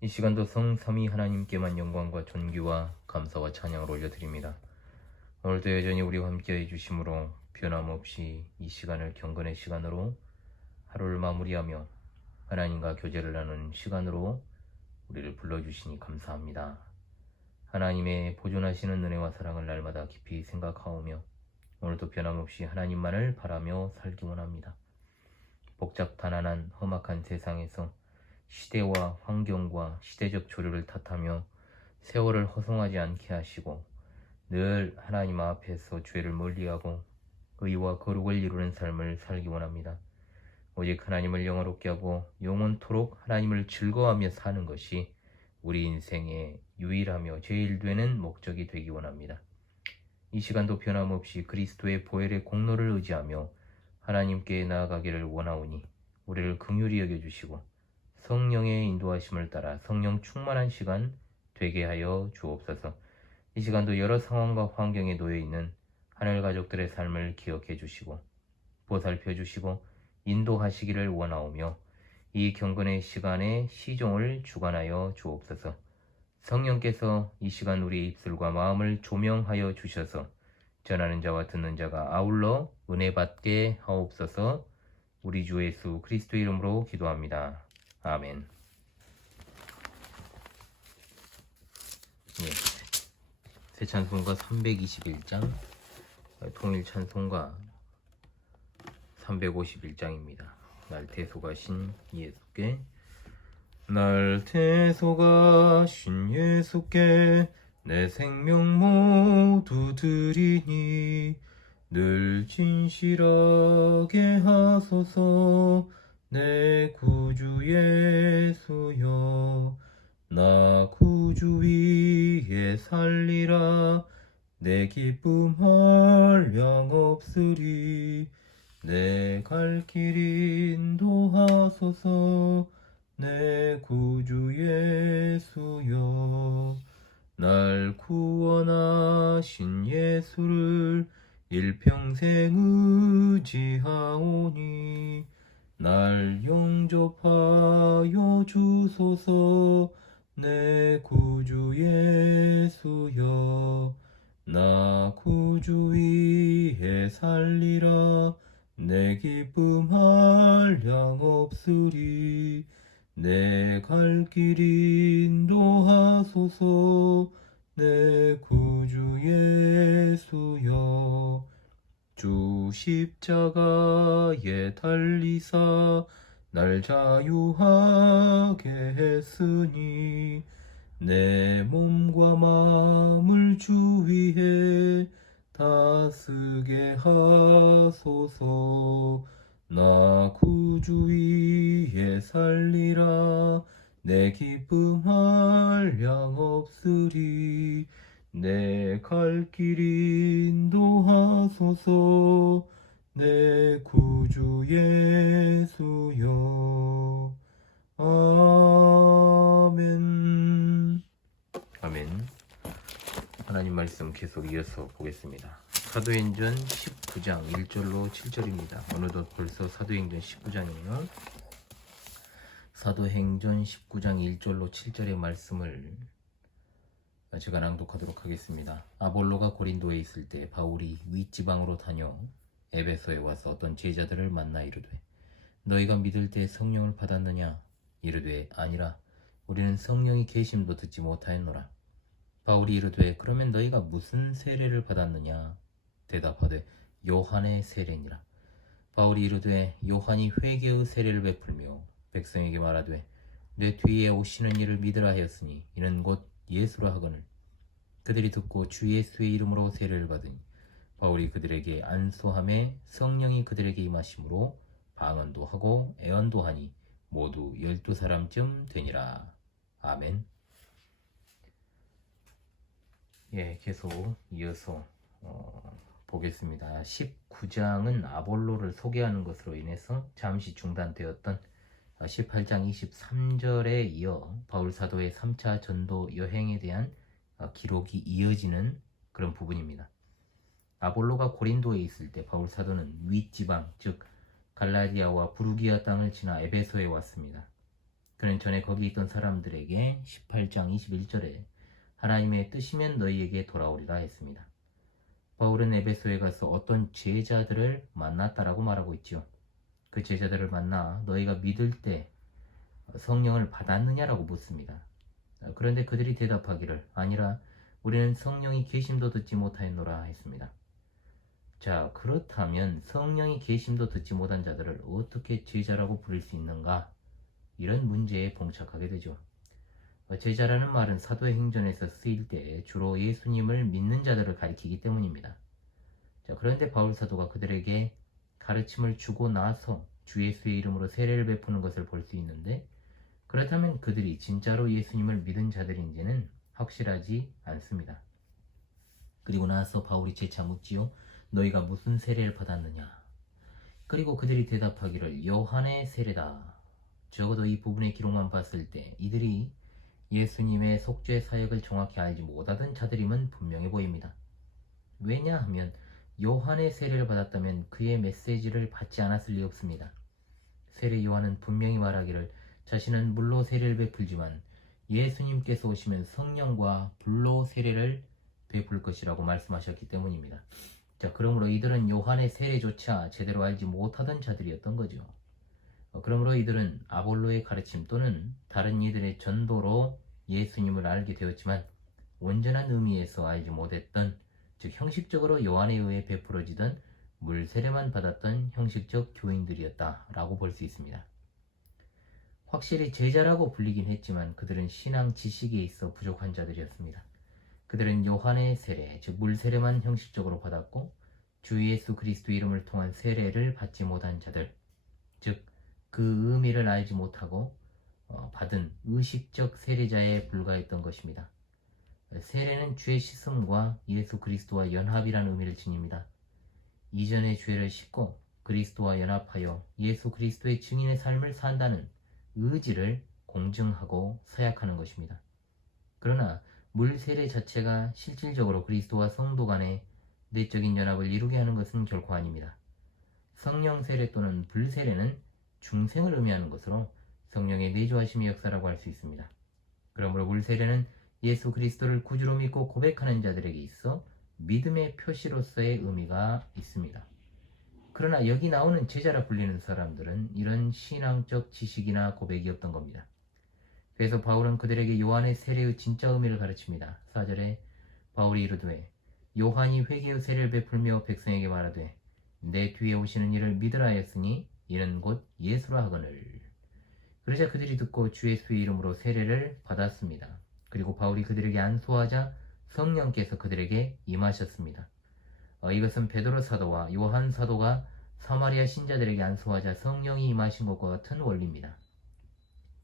이 시간도 성삼위 하나님께만 영광과 존귀와 감사와 찬양을 올려드립니다. 오늘도 여전히 우리와 함께해 주심으로 변함없이 이 시간을 경건의 시간으로 하루를 마무리하며 하나님과 교제를 나누는 시간으로 우리를 불러주시니 감사합니다. 하나님의 보존하시는 은혜와 사랑을 날마다 깊이 생각하오며 오늘도 변함없이 하나님만을 바라며 살기 원합니다. 복잡단안한 험악한 세상에서 시대와 환경과 시대적 조류를 탓하며 세월을 허송하지 않게 하시고 늘 하나님 앞에서 죄를 멀리하고 의와 거룩을 이루는 삶을 살기 원합니다. 오직 하나님을 영화롭게 하고 영원토록 하나님을 즐거워하며 사는 것이 우리 인생의 유일하며 제일 되는 목적이 되기 원합니다. 이 시간도 변함없이 그리스도의 보혈의 공로를 의지하며 하나님께 나아가기를 원하오니 우리를 긍휼히 여겨주시고 성령의 인도하심을 따라 성령 충만한 시간 되게 하여 주옵소서. 이 시간도 여러 상황과 환경에 놓여있는 하늘 가족들의 삶을 기억해 주시고 보살펴 주시고 인도하시기를 원하오며 이 경건의 시간에 시종을 주관하여 주옵소서. 성령께서 이 시간 우리의 입술과 마음을 조명하여 주셔서 전하는 자와 듣는 자가 아울러 은혜 받게 하옵소서. 우리 주 예수 그리스도의 이름으로 기도합니다. 아멘. 새 찬송가 321장, 통일 찬송가 351장입니다. 날 태소가신 예수께, 날 태소가신 예수께 내 생명 모두 드리니 늘 진실하게 하소서. 내 구주 예수여, 나 구주 위에 살리라. 내 기쁨 한량 없으리. 내 갈 길 인도하소서. 내 구주 예수여, 날 구원하신 예수를 일평생 의지하오니 날 영접하여 주소서. 내 구주 예수여, 나 구주 위에 살리라. 내 기쁨 한량 없으리. 내 갈 길 인도하소서. 내 구주 예수여, 주 십자가에 달리사 날 자유하게 했으니 내 몸과 마음을 주 위에 다스게 하소서. 나 구주 위에 살리라. 내 기쁨 한량 없으리. 내 갈 길 인도하소서. 내 구주 예수여. 아멘. 아멘. 하나님 말씀 계속 이어서 보겠습니다. 사도행전 19장 1절로 7절입니다. 어느덧 벌써 사도행전 19장이에요. 사도행전 19장 1절로 7절의 말씀을 제가 낭독하도록 하겠습니다. 아볼로가 고린도에 있을 때 바울이 윗지방으로 다녀 에베소에 와서 어떤 제자들을 만나 이르되, 너희가 믿을 때 성령을 받았느냐? 이르되 아니라 우리는 성령이 계심도 듣지 못하였노라. 바울이 이르되 그러면 너희가 무슨 세례를 받았느냐? 대답하되 요한의 세례니라. 바울이 이르되 요한이 회개의 세례를 베풀며 백성에게 말하되 내 뒤에 오시는 이를 믿으라 하였으니 이는 곧 예수라 하거늘. 그들이 듣고 주 예수의 이름으로 세례를 받으니 바울이 그들에게 안수함에 성령이 그들에게 임하심으로 방언도 하고 애언도 하니 모두 12사람쯤 되니라. 아멘. 계속 이어서 보겠습니다. 19장은 아볼로를 소개하는 것으로 인해서 잠시 중단되었던 18장 23절에 이어 바울 사도의 3차 전도 여행에 대한 기록이 이어지는 그런 부분입니다. 아볼로가 고린도에 있을 때 바울 사도는 윗지방, 즉 갈라디아와 부르기아 땅을 지나 에베소에 왔습니다. 그는 전에 거기 있던 사람들에게 18장 21절에 하나님의 뜻이면 너희에게 돌아오리라 했습니다. 바울은 에베소에 가서 어떤 제자들을 만났다라고 말하고 있지요. 그 제자들을 만나 너희가 믿을 때 성령을 받았느냐라고 묻습니다. 그런데 그들이 대답하기를 아니라 우리는 성령이 계심도 듣지 못하였노라 했습니다. 자, 그렇다면 성령이 계심도 듣지 못한 자들을 어떻게 제자라고 부를 수 있는가? 이런 문제에 봉착하게 되죠. 제자라는 말은 사도의 행전에서 쓰일 때 주로 예수님을 믿는 자들을 가리키기 때문입니다. 자, 그런데 바울 사도가 그들에게 가르침을 주고 나서 주 예수의 이름으로 세례를 베푸는 것을 볼 수 있는데, 그렇다면 그들이 진짜로 예수님을 믿은 자들인지는 확실하지 않습니다. 그리고 나서 바울이 재차 묻지요. 너희가 무슨 세례를 받았느냐? 그리고 그들이 대답하기를 요한의 세례다. 적어도 이 부분의 기록만 봤을 때 이들이 예수님의 속죄 사역을 정확히 알지 못하던 자들임은 분명해 보입니다. 왜냐하면 요한의 세례를 받았다면 그의 메시지를 받지 않았을 리 없습니다. 세례 요한은 분명히 말하기를 자신은 물로 세례를 베풀지만 예수님께서 오시면 성령과 불로 세례를 베풀 것이라고 말씀하셨기 때문입니다. 자, 그러므로 이들은 요한의 세례조차 제대로 알지 못하던 자들이었던 거죠. 그러므로 이들은 아볼로의 가르침 또는 다른 이들의 전도로 예수님을 알게 되었지만 온전한 의미에서 알지 못했던, 즉 형식적으로 요한에 의해 베풀어지던 물 세례만 받았던 형식적 교인들이었다라고 볼 수 있습니다. 확실히 제자라고 불리긴 했지만 그들은 신앙 지식에 있어 부족한 자들이었습니다. 그들은 요한의 세례, 즉 물 세례만 형식적으로 받았고 주 예수 그리스도 이름을 통한 세례를 받지 못한 자들, 즉 그 의미를 알지 못하고 받은 의식적 세례자에 불과했던 것입니다. 세례는 죄 씻음과 예수 그리스도와 연합이라는 의미를 지닙니다. 이전의 죄를 씻고 그리스도와 연합하여 예수 그리스도의 증인의 삶을 산다는 의지를 공증하고 서약하는 것입니다. 그러나 물 세례 자체가 실질적으로 그리스도와 성도 간의 내적인 연합을 이루게 하는 것은 결코 아닙니다. 성령 세례 또는 불 세례는 중생을 의미하는 것으로 성령의 내주하심의 역사라고 할 수 있습니다. 그러므로 물 세례는 예수 그리스도를 구주로 믿고 고백하는 자들에게 있어 믿음의 표시로서의 의미가 있습니다. 그러나 여기 나오는 제자라 불리는 사람들은 이런 신앙적 지식이나 고백이 없던 겁니다. 그래서 바울은 그들에게 요한의 세례의 진짜 의미를 가르칩니다. 4절에 바울이 이르되 요한이 회개의 세례를 베풀며 백성에게 말하되 내 뒤에 오시는 이를 믿으라 하였으니 이는 곧 예수라 하거늘. 그러자 그들이 듣고 주 예수의 이름으로 세례를 받았습니다. 그리고 바울이 그들에게 안수하자 성령께서 그들에게 임하셨습니다. 이것은 베드로 사도와 요한 사도가 사마리아 신자들에게 안수하자 성령이 임하신 것과 같은 원리입니다.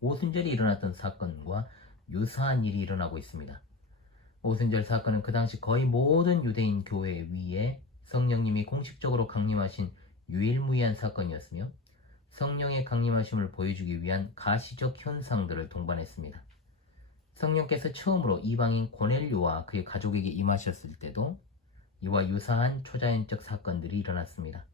오순절이 일어났던 사건과 유사한 일이 일어나고 있습니다. 오순절 사건은 그 당시 거의 모든 유대인 교회 위에 성령님이 공식적으로 강림하신 유일무이한 사건이었으며 성령의 강림하심을 보여주기 위한 가시적 현상들을 동반했습니다. 성령께서 처음으로 이방인 고넬료와 그의 가족에게 임하셨을 때도 이와 유사한 초자연적 사건들이 일어났습니다.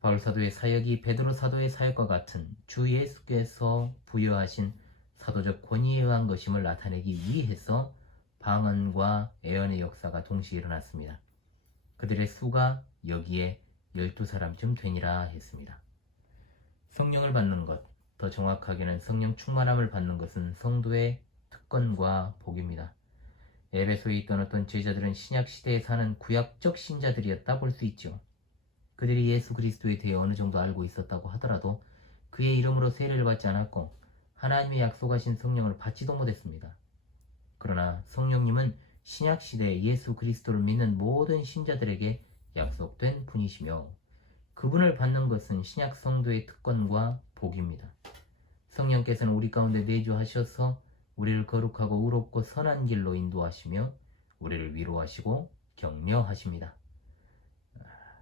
바울 사도의 사역이 베드로 사도의 사역과 같은 주 예수께서 부여하신 사도적 권위에 의한 것임을 나타내기 위해서 방언과 예언의 역사가 동시에 일어났습니다. 그들의 수가 여기에 12사람쯤 되니라 했습니다. 성령을 받는 것, 더 정확하게는 성령 충만함을 받는 것은 성도의 특권과 복입니다. 에베소에 있던 어떤 제자들은 신약시대에 사는 구약적 신자들이었다 볼 수 있죠. 그들이 예수 그리스도에 대해 어느 정도 알고 있었다고 하더라도 그의 이름으로 세례를 받지 않았고 하나님의 약속하신 성령을 받지도 못했습니다. 그러나 성령님은 신약시대에 예수 그리스도를 믿는 모든 신자들에게 약속된 분이시며 그분을 받는 것은 신약 성도의 특권과 복입니다. 성령께서는 우리 가운데 내주하셔서 우리를 거룩하고 의롭고 선한 길로 인도하시며 우리를 위로하시고 격려하십니다.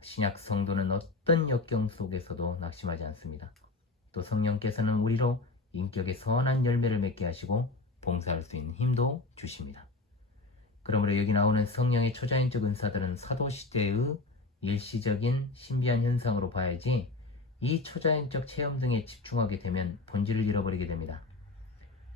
신약 성도는 어떤 역경 속에서도 낙심하지 않습니다. 또 성령께서는 우리로 인격의 선한 열매를 맺게 하시고 봉사할 수 있는 힘도 주십니다. 그러므로 여기 나오는 성령의 초자연적 은사들은 사도시대의 일시적인 신비한 현상으로 봐야지 이 초자연적 체험 등에 집중하게 되면 본질을 잃어버리게 됩니다.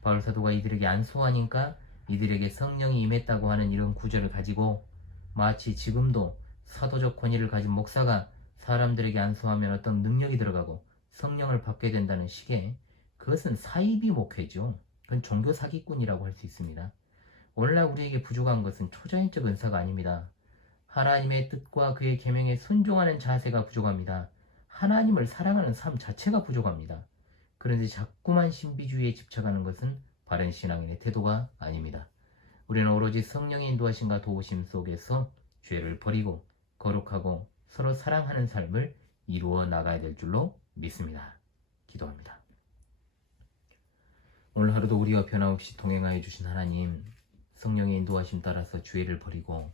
바울 사도가 이들에게 안수하니까 이들에게 성령이 임했다고 하는 이런 구절을 가지고 마치 지금도 사도적 권위를 가진 목사가 사람들에게 안수하면 어떤 능력이 들어가고 성령을 받게 된다는 식의, 그것은 사이비 목회죠. 그건 종교 사기꾼이라고 할 수 있습니다. 오늘날 우리에게 부족한 것은 초자연적 은사가 아닙니다. 하나님의 뜻과 그의 계명에 순종하는 자세가 부족합니다. 하나님을 사랑하는 삶 자체가 부족합니다. 그런데 자꾸만 신비주의에 집착하는 것은 바른 신앙인의 태도가 아닙니다. 우리는 오로지 성령의 인도하심과 도우심 속에서 죄를 버리고 거룩하고 서로 사랑하는 삶을 이루어 나가야 될 줄로 믿습니다. 기도합니다. 오늘 하루도 우리와 변함없이 동행하여 주신 하나님, 성령의 인도하심 따라서 죄를 버리고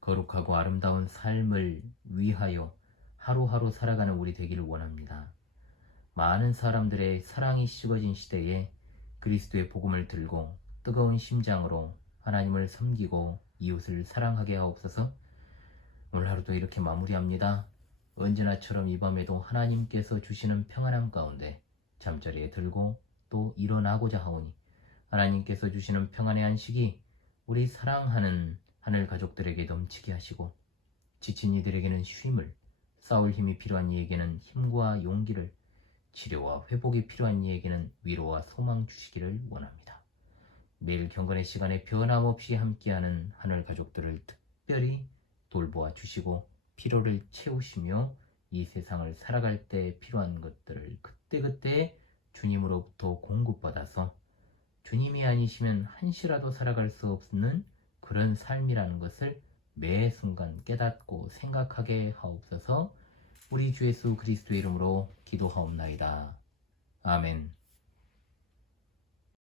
거룩하고 아름다운 삶을 위하여 하루하루 살아가는 우리 되기를 원합니다. 많은 사람들의 사랑이 식어진 시대에 그리스도의 복음을 들고 뜨거운 심장으로 하나님을 섬기고 이웃을 사랑하게 하옵소서. 오늘 하루도 이렇게 마무리합니다. 언제나처럼 이 밤에도 하나님께서 주시는 평안함 가운데 잠자리에 들고 또 일어나고자 하오니 하나님께서 주시는 평안의 안식이 우리 사랑하는 하늘 가족들에게 넘치게 하시고 지친 이들에게는 쉼을, 싸울 힘이 필요한 이에게는 힘과 용기를, 치료와 회복이 필요한 이에게는 위로와 소망 주시기를 원합니다. 매일 경건의 시간에 변함없이 함께하는 하늘 가족들을 특별히 돌보아 주시고 피로를 채우시며 이 세상을 살아갈 때 필요한 것들을 그때그때 주님으로부터 공급받아서 주님이 아니시면 한시라도 살아갈 수 없는 그런 삶이라는 것을 매 순간 깨닫고 생각하게 하옵소서. 우리 주 예수 그리스도의 이름으로 기도하옵나이다. 아멘.